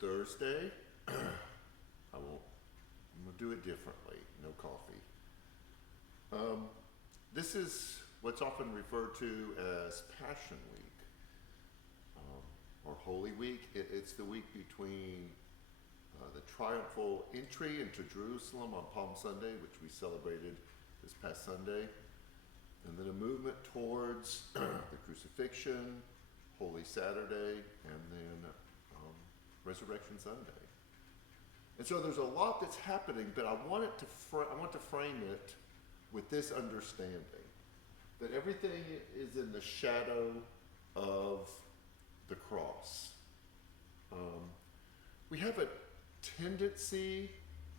Thursday. I'm gonna do it differently. No coffee. This is what's often referred to as Passion Week, or Holy Week. It's the week between the triumphal entry into Jerusalem on Palm Sunday, which we celebrated this past Sunday, and then a movement towards the crucifixion, Holy Saturday, and then Resurrection Sunday. And so there's a lot that's happening, but I want to frame it with this understanding that everything is in the shadow of the cross. We have a tendency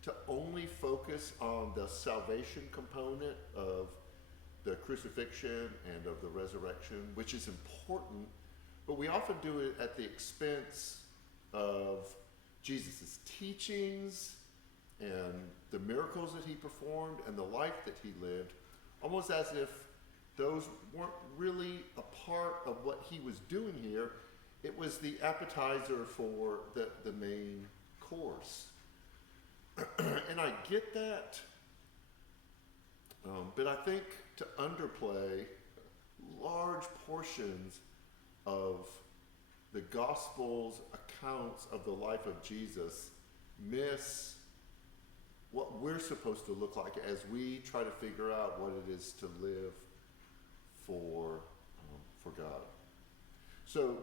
to only focus on the salvation component of the crucifixion and of the resurrection, which is important, but we often do it at the expense of Jesus' teachings and the miracles that he performed and the life that he lived, almost as if those weren't really a part of what he was doing here. It was the appetizer for the main course. And I get that, but I think to underplay large portions of the Gospel's accounts of the life of Jesus miss what we're supposed to look like as we try to figure out what it is to live for God. So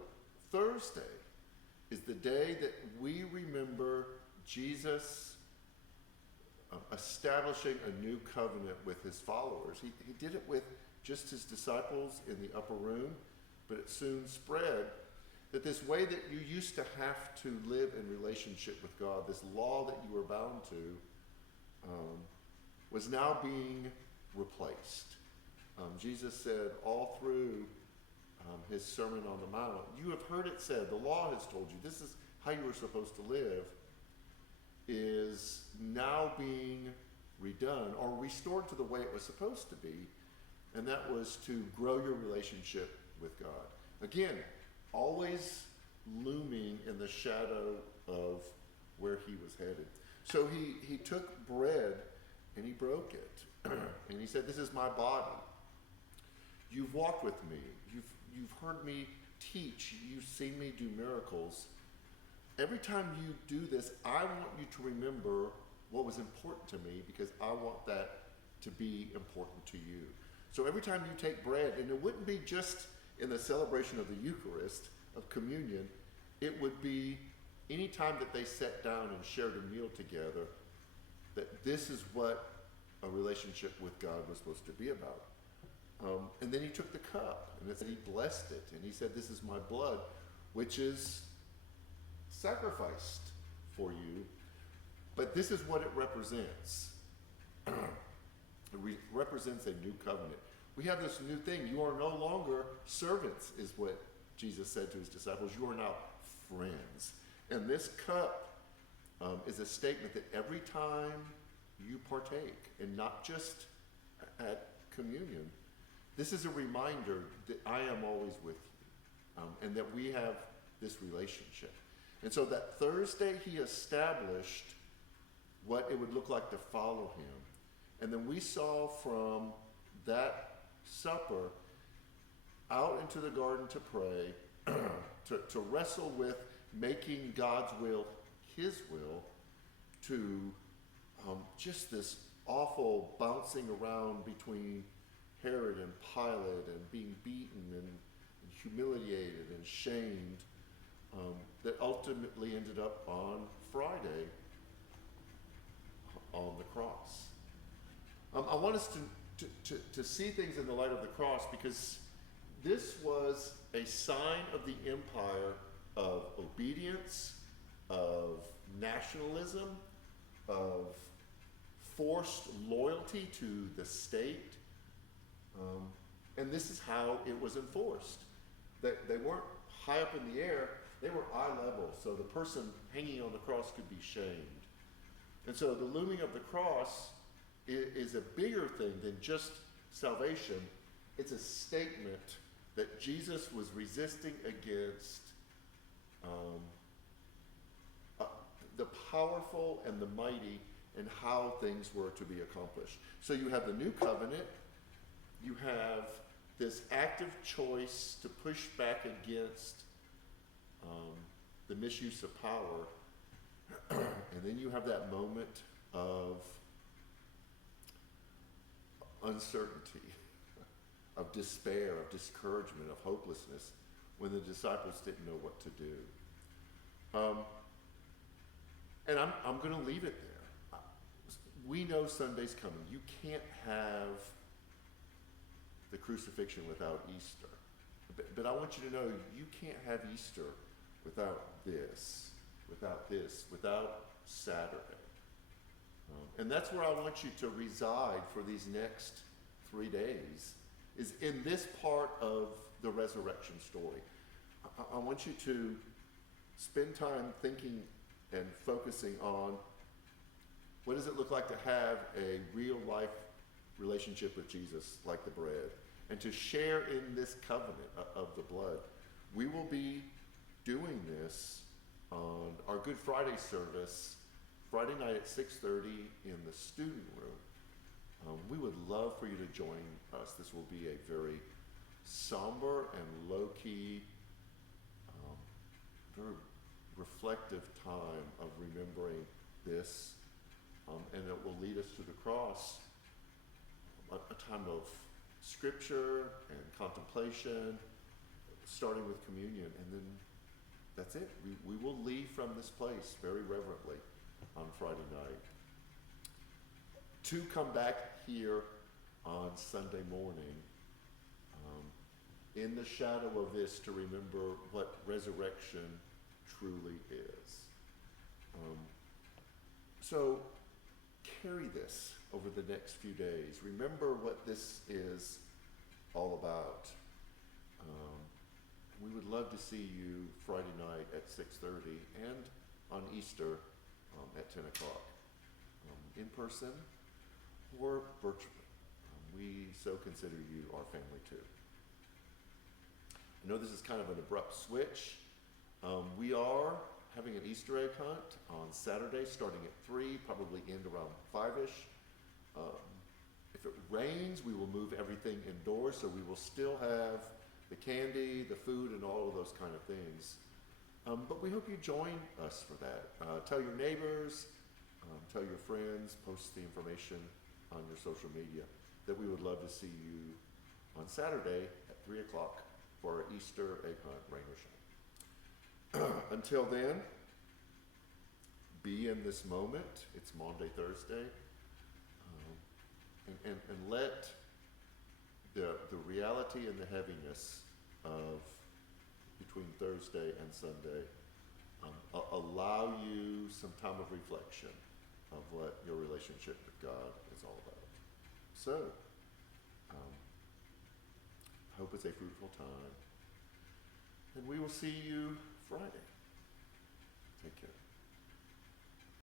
Thursday is the day that we remember Jesus establishing a new covenant with his followers. He did it with just his disciples in the upper room, but it soon spread that this way that you used to have to live in relationship with God, this law that you were bound to, was now being replaced. Jesus said all through his Sermon on the Mount, you have heard it said, the law has told you, this is how you were supposed to live, is now being redone or restored to the way it was supposed to be, and that was to grow your relationship with God. Again, always looming in the shadow of where he was headed. So he took bread and he broke it. And he said, this is my body. You've walked with me. You've heard me teach. You've seen me do miracles. Every time you do this, I want you to remember what was important to me, because I want that to be important to you. So every time you take bread, and it wouldn't be just in the celebration of the Eucharist, of communion, it would be any time that they sat down and shared a meal together, that this is what a relationship with God was supposed to be about. And then he took the cup, and it said he blessed it, and he said, this is my blood, which is sacrificed for you, but this is what it represents. It represents a new covenant. We have this new thing. You are no longer servants, is what Jesus said to his disciples. You are now friends. And this cup is a statement that every time you partake, and not just at communion, this is a reminder that I am always with you, and that we have this relationship. And so that Thursday he established what it would look like to follow him. And then we saw from that supper out into the garden to pray, to wrestle with making God's will his will, to just this awful bouncing around between Herod and Pilate and being beaten and humiliated and shamed, that ultimately ended up on Friday on the cross. I want us to see things in the light of the cross, because this was a sign of the empire of obedience, of nationalism, of forced loyalty to the state. And this is how it was enforced. They weren't high up in the air, they were eye level, so the person hanging on the cross could be shamed. And so the looming of the cross is a bigger thing than just salvation. It's a statement that Jesus was resisting against powerful and the mighty and how things were to be accomplished. So you have the new covenant, you have this active choice to push back against the misuse of power, and then you have that moment of uncertainty, of despair, of discouragement, of hopelessness, when the disciples didn't know what to do. And I'm going to leave it there. We know Sunday's coming. You can't have the crucifixion without Easter. But I want you to know you can't have Easter without this, without Saturday. And that's where I want you to reside for these next 3 days, is in this part of the resurrection story. I want you to spend time thinking and focusing on what does it look like to have a real life relationship with Jesus like the bread, and to share in this covenant of the blood. We will be doing this on our Good Friday service Friday night at 6:30 in the student room. We would love for you to join us. This will be a very somber and low-key, very reflective time of remembering this, and it will lead us to the cross, a time of scripture and contemplation, starting with communion, and then that's it. We will leave from this place very reverently on Friday night to come back here on Sunday morning, in the shadow of this, to remember what resurrection truly is. So carry this over the next few days. Remember what this is all about. We would love to see you Friday night at 6:30 and on Easter at 10 o'clock, in person or virtually. We so consider you our family too. I know this is kind of an abrupt switch. We are having an Easter egg hunt on Saturday starting at 3, probably end around 5-ish. If it rains, we will move everything indoors, so we will still have the candy, the food, and all of those kind of things. But we hope you join us for that. Tell your neighbors, tell your friends, post the information on your social media that we would love to see you on Saturday at 3 o'clock for our Easter egg hunt, rain or shine. Until then, be in this moment. It's Maundy, Thursday. And let the reality and the heaviness of between Thursday and Sunday allow you some time of reflection of what your relationship with God is all about. So, I hope it's a fruitful time. And we will see you Friday. Take care.